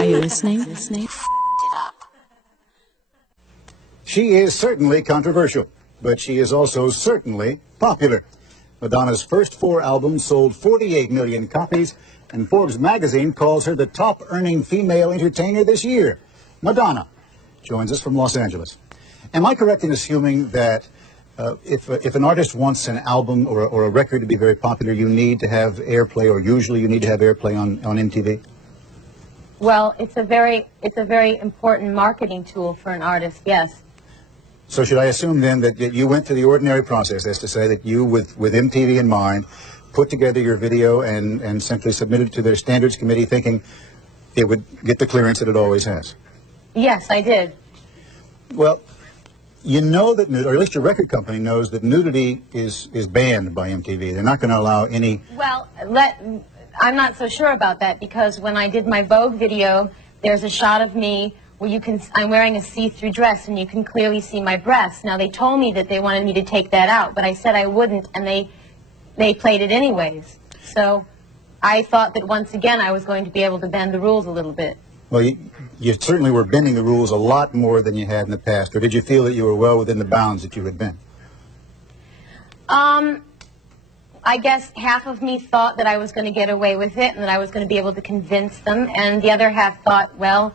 Are you listening? She is certainly controversial, but she is also certainly popular. Madonna's first 4 albums sold 48 million copies, and Forbes magazine calls her the top-earning female entertainer this year. Madonna joins us from Los Angeles. Am I correct in assuming that if an artist wants an album or a record to be very popular, you need to have airplay, or usually you need to have airplay on MTV? Well, it's a very important marketing tool for an artist, yes. So should I assume then that you went through the ordinary process, as to say that you, with MTV in mind, put together your video and simply submitted it to their standards committee thinking it would get the clearance that it always has? Yes, I did. Well, you know that, or at least your record company knows that nudity is banned by MTV. They're not going to allow any... Well, I'm not so sure about that, because when I did my Vogue video, there's a shot of me where I'm wearing a see-through dress and you can clearly see my breasts. Now, they told me that they wanted me to take that out, but I said I wouldn't, and they played it anyways. So I thought that once again I was going to be able to bend the rules a little bit. Well, you certainly were bending the rules a lot more than you had in the past, or did you feel that you were well within the bounds that you had been? I guess half of me thought that I was going to get away with it and that I was going to be able to convince them, and the other half thought, well,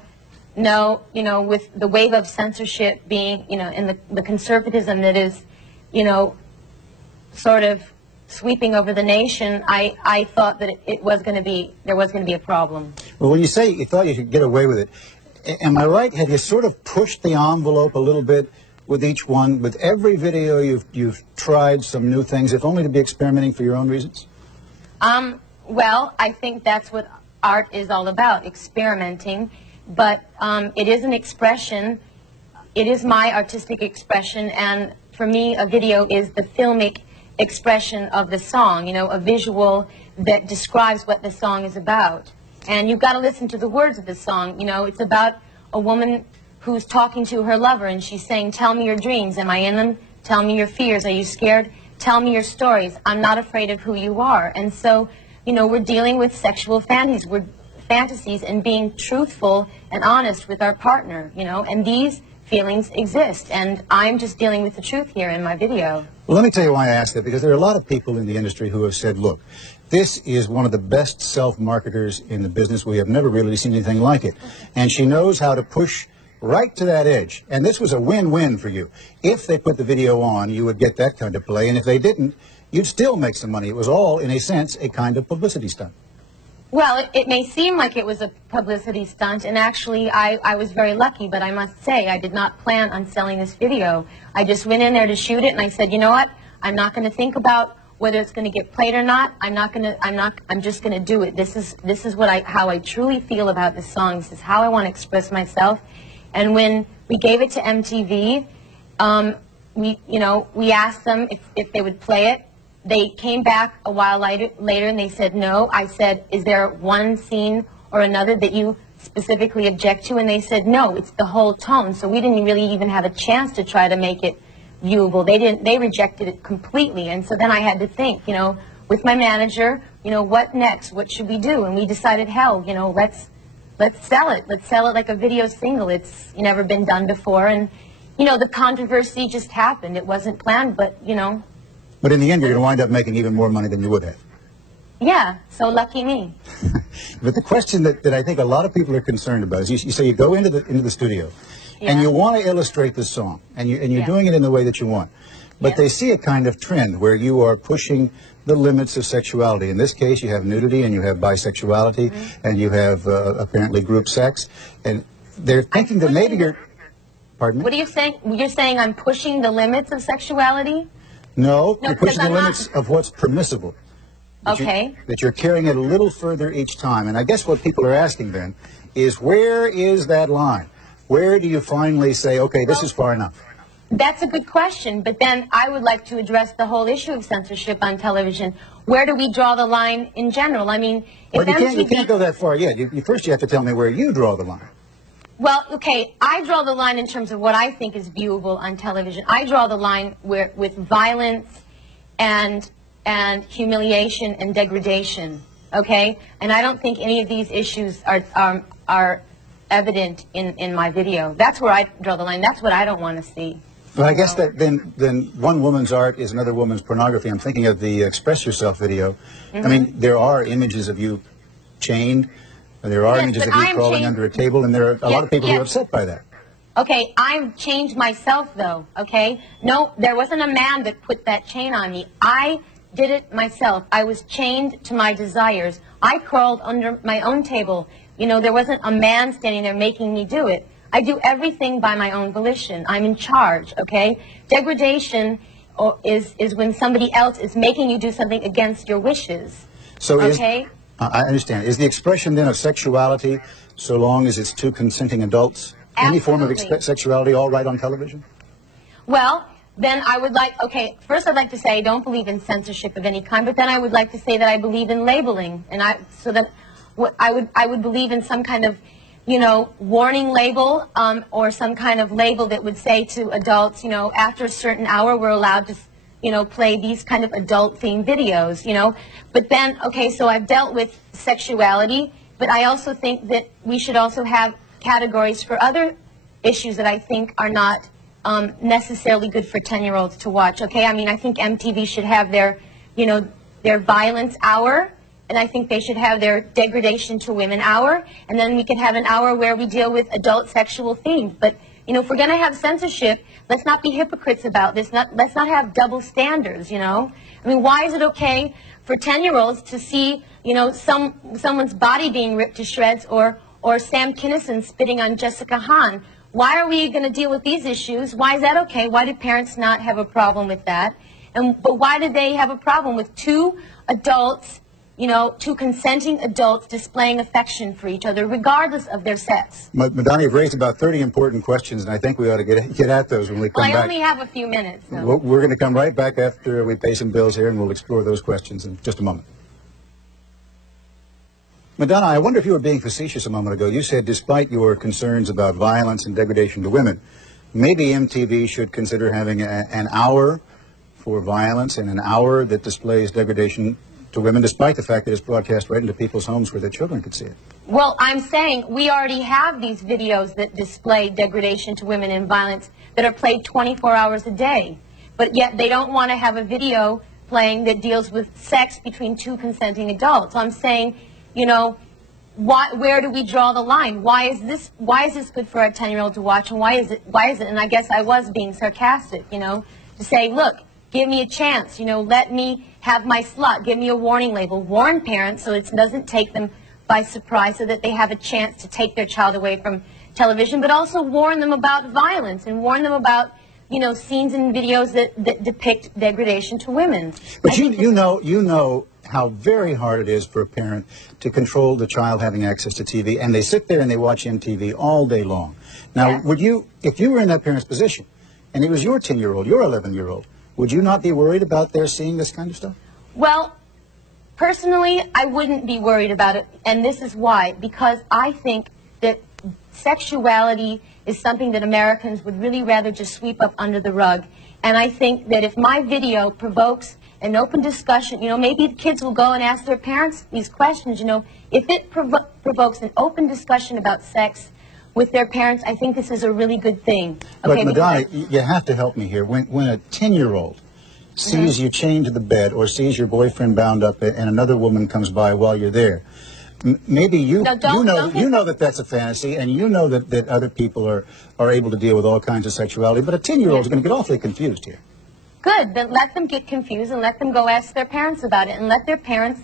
no, you know, with the wave of censorship being, you know, and the conservatism that is, you know, sort of sweeping over the nation, I thought that there was going to be a problem. Well, when you say you thought you could get away with it, am I right? Have you sort of pushed the envelope a little bit with each one? With every video you've tried some new things, if only to be experimenting for your own reasons? Well, I think that's what art is all about, experimenting. But it is an expression. It is my artistic expression, and for me, a video is the filmic expression of the song, you know, a visual that describes what the song is about. And you've got to listen to the words of the song. You know, it's about a woman who's talking to her lover, and she's saying, tell me your dreams, am I in them? Tell me your fears, are you scared? Tell me your stories, I'm not afraid of who you are. And so, you know, we're dealing with sexual fantasies and being truthful and honest with our partner, you know, and these feelings exist, and I'm just dealing with the truth here in my video. Well, let me tell you why I asked that, because there are a lot of people in the industry who have said, look, this is one of the best self-marketers in the business. We have never really seen anything like it. And she knows how to push right to that edge. And this was a win-win for you. If they put the video on, you would get that kind of play, and if they didn't, you'd still make some money. It was all, in a sense, a kind of publicity stunt. Well, it may seem like it was a publicity stunt, and actually I was very lucky, but I must say I did not plan on selling this video. I just went in there to shoot it, and I said, you know what, I'm not going to think about whether it's going to get played or not. I'm just going to do it. This is how I truly feel about this song. This is how I want to express myself. And when we gave it to MTV, we asked them if they would play it. They came back a while later and they said no. I said, is there one scene or another that you specifically object to? And they said no, it's the whole tone. So we didn't really even have a chance to try to make it viewable. They rejected it completely. And so then I had to think, you know, with my manager, you know, what next? What should we do? And we decided, hell, you know, let's sell it. Let's sell it like a video single. It's never been done before. And, you know, the controversy just happened. It wasn't planned, but, you know. But in the end, you're going to wind up making even more money than you would have. Yeah, so lucky me. But the question that I think a lot of people are concerned about is you say you go into the studio, yeah, and you want to illustrate the song, and you're yeah, doing it in the way that you want. But yeah, they see a kind of trend where you are pushing the limits of sexuality. In this case, you have nudity, and you have bisexuality, and you have apparently group sex. And they're thinking that maybe you're... Pardon me? What are you saying? You're saying I'm pushing the limits of sexuality? No, you're pushing the limits of what's permissible. Okay. That you're carrying it a little further each time. And I guess what people are asking then is, where is that line? Where do you finally say, okay, this is far enough? That's a good question, but then I would like to address the whole issue of censorship on television. Where do we draw the line in general? I mean, if you can't go that far yet. First you have to tell me where you draw the line. Well, okay, I draw the line in terms of what I think is viewable on television. I draw the line with violence and humiliation and degradation. okay? And I don't think any of these issues are evident in my video. That's where I draw the line. That's what I don't want to see. Well, I guess that then one woman's art is another woman's pornography. I'm thinking of the Express Yourself video. I mean, there are images of you chained, there are images of you crawling under a table, and there are a lot of people who are upset by that. Okay, I've changed myself, though, okay? No, there wasn't a man that put that chain on me. I did it myself. I was chained to my desires. I crawled under my own table. You know, there wasn't a man standing there making me do it. I do everything by my own volition. I'm in charge, okay? Degradation is when somebody else is making you do something against your wishes. So okay? I understand. Is the expression then of sexuality, so long as it's two consenting adults, any form of sexuality, all right on television? Well, then I would like, okay, first I'd like to say I don't believe in censorship of any kind, but then I would like to say that I believe in labeling, and I would believe in some kind of, you know, warning label, or some kind of label that would say to adults, you know, after a certain hour we're allowed to, you know, play these kind of adult-themed videos, you know. But then, okay, so I've dealt with sexuality, but I also think that we should also have categories for other issues that I think are not necessarily good for 10-year-olds to watch, okay? I mean, I think MTV should have their, you know, their violence hour, and I think they should have their degradation to women hour, and then we could have an hour where we deal with adult sexual themes. But, you know, if we're going to have censorship, let's not be hypocrites about this. Let's not have double standards, you know? I mean, why is it okay for 10-year-olds to see, you know, someone's body being ripped to shreds, or Sam Kinison spitting on Jessica Hahn? Why are we going to deal with these issues? Why is that okay? Why do parents not have a problem with that? But why do they have a problem with two adults, you know, two consenting adults displaying affection for each other, regardless of their sex? Madonna, you've raised about 30 important questions, and I think we ought to get at those when we come back. I only have a few minutes. So. We're going to come right back after we pay some bills here, and we'll explore those questions in just a moment. Madonna, I wonder if you were being facetious a moment ago. You said, despite your concerns about violence and degradation to women, maybe MTV should consider having an hour for violence and an hour that displays degradation to women, despite the fact that it's broadcast right into people's homes where their children could see it. Well, I'm saying we already have these videos that display degradation to women and violence that are played 24 hours a day. But yet they don't want to have a video playing that deals with sex between two consenting adults. So I'm saying, you know, where do we draw the line? Why is this good for a 10-year-old to watch, and why is it? And I guess I was being sarcastic, you know, to say, look, give me a chance, you know, let me have my slot, give me a warning label, warn parents so it doesn't take them by surprise, so that they have a chance to take their child away from television, but also warn them about violence and warn them about, you know, scenes and videos that depict degradation to women. But you know how very hard it is for a parent to control the child having access to TV, and they sit there and they watch MTV all day long. Now, yes. Would you, if you were in that parent's position, and it was your 10-year-old, your 11-year-old, would you not be worried about their seeing this kind of stuff? Well, personally, I wouldn't be worried about it, and this is why. Because I think that sexuality is something that Americans would really rather just sweep up under the rug. And I think that if my video provokes an open discussion, you know, maybe the kids will go and ask their parents these questions, you know. If it provokes an open discussion about sex with their parents, I think this is a really good thing. Okay, but Madonna, you have to help me here. When a 10-year-old sees you chained to the bed, or sees your boyfriend bound up and another woman comes by while you're there, maybe you know that that's a fantasy, and you know that other people are able to deal with all kinds of sexuality, but a 10-year-old is going to get awfully confused here. Good, then let them get confused and let them go ask their parents about it, and let their parents,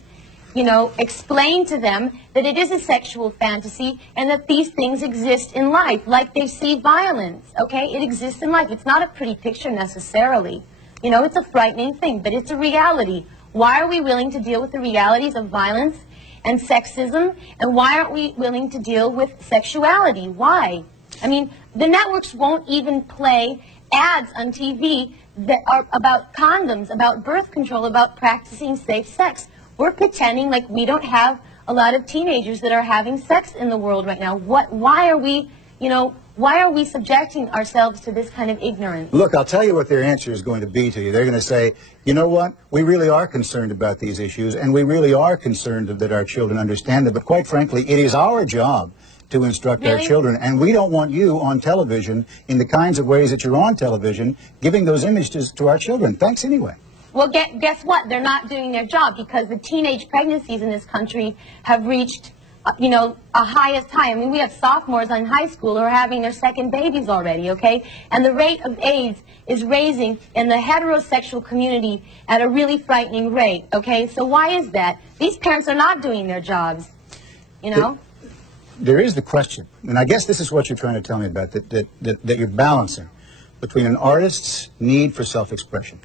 you know, explain to them that it is a sexual fantasy and that these things exist in life, like they see violence, okay? It exists in life. It's not a pretty picture necessarily. You know, it's a frightening thing, but it's a reality. Why are we willing to deal with the realities of violence and sexism, and why aren't we willing to deal with sexuality? Why? I mean, the networks won't even play ads on TV that are about condoms, about birth control, about practicing safe sex. We're pretending like we don't have a lot of teenagers that are having sex in the world right now. Why are we you know, why are we subjecting ourselves to this kind of ignorance? Look, I'll tell you what their answer is going to be to you. They're going to say, you know what, we really are concerned about these issues, and we really are concerned that our children understand them, but quite frankly, it is our job to instruct our children, and we don't want you on television in the kinds of ways that you're on television, giving those images to our children. Thanks anyway. Well, guess what? They're not doing their job, because the teenage pregnancies in this country have reached, you know, a highest high. I mean, we have sophomores in high school who are having their second babies already, okay? And the rate of AIDS is raising in the heterosexual community at a really frightening rate, okay? So why is that? These parents are not doing their jobs, you know? There is the question, and I guess this is what you're trying to tell me about, that you're balancing between an artist's need for self-expression,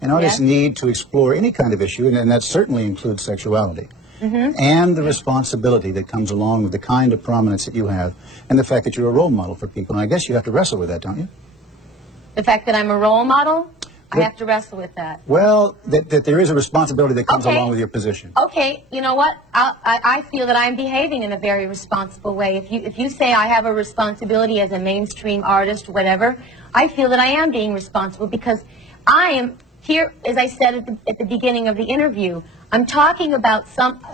an artist's need to explore any kind of issue, and that certainly includes sexuality, and the responsibility that comes along with the kind of prominence that you have, and the fact that you're a role model for people. And I guess you have to wrestle with that, don't you? The fact that I'm a role model? I have to wrestle with that. Well, that there is a responsibility that comes along with your position. Okay, you know what? I feel that I'm behaving in a very responsible way. If you say I have a responsibility as a mainstream artist, whatever, I feel that I am being responsible, because I am here, as I said at the beginning of the interview, I'm talking about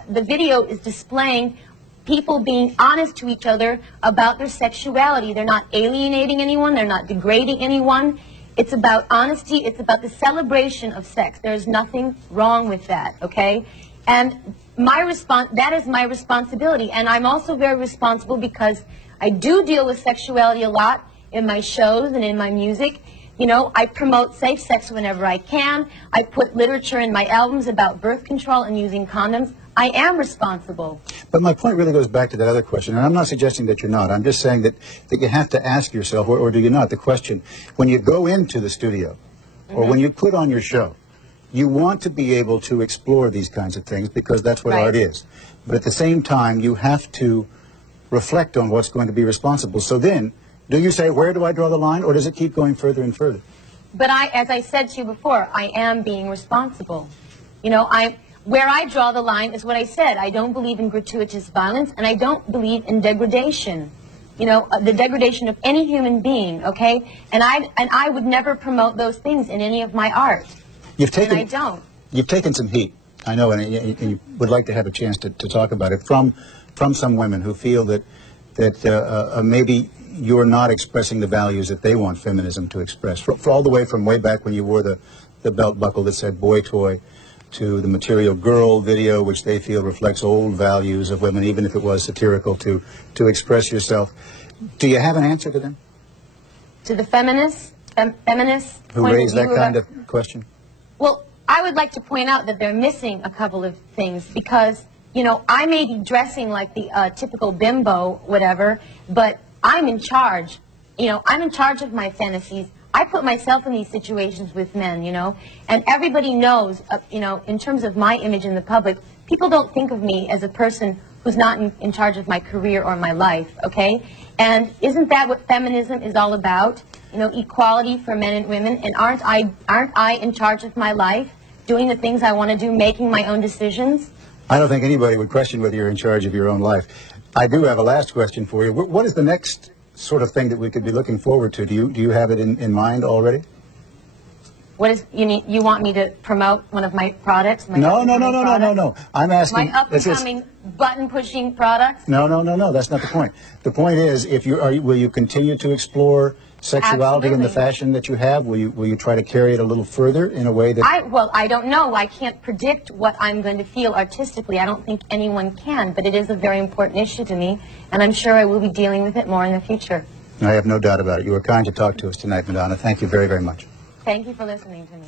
the video is displaying people being honest to each other about their sexuality. They're not alienating anyone, they're not degrading anyone. It's about honesty. It's about the celebration of sex. There's nothing wrong with that, okay? And that is my responsibility. And I'm also very responsible because I do deal with sexuality a lot in my shows and in my music. You know, I promote safe sex whenever I can. I put literature in my albums about birth control and using condoms. I am responsible. But my point really goes back to that other question, and I'm not suggesting that you're not. I'm just saying that you have to ask yourself, or do you not, the question, when you go into the studio, or when you put on your show, you want to be able to explore these kinds of things, because that's what art is. But at the same time, you have to reflect on what's going to be responsible. So then, do you say, where do I draw the line, or does it keep going further and further? But as I said to you before, I am being responsible. You know, where I draw the line is what I said. I don't believe in gratuitous violence, and I don't believe in degradation. You know, the degradation of any human being, okay? And I would never promote those things in any of my art. And I don't. You've taken some heat, I know, and you would like to have a chance to talk about it, from some women who feel that maybe you're not expressing the values that they want feminism to express. For all the way from way back when you wore the belt buckle that said boy toy, to the Material Girl video, which they feel reflects old values of women, even if it was satirical, to express yourself. Do you have an answer to them? To the feminists who raise that kind of question? Well, I would like to point out that they're missing a couple of things, because, you know, I may be dressing like the typical bimbo, whatever, but I'm in charge. You know, I'm in charge of my fantasies. I put myself in these situations with men, you know, and everybody knows, you know, in terms of my image in the public, people don't think of me as a person who's not in charge of my career or my life, okay? And isn't that what feminism is all about? You know, equality for men and women, and aren't I in charge of my life, doing the things I want to do, making my own decisions? I don't think anybody would question whether you're in charge of your own life. I do have a last question for you. What is the next sort of thing that we could be looking forward to? Do you have it in mind already? What is you want me to promote one of my products? No. I'm asking. My up-and-coming button-pushing products? No. That's not the point. The point is, will you continue to explore sexuality in the fashion that you have? Will you try to carry it a little further in a way that... Well, I don't know. I can't predict what I'm going to feel artistically. I don't think anyone can, but it is a very important issue to me, and I'm sure I will be dealing with it more in the future. I have no doubt about it. You were kind to talk to us tonight, Madonna. Thank you very, very much. Thank you for listening to me.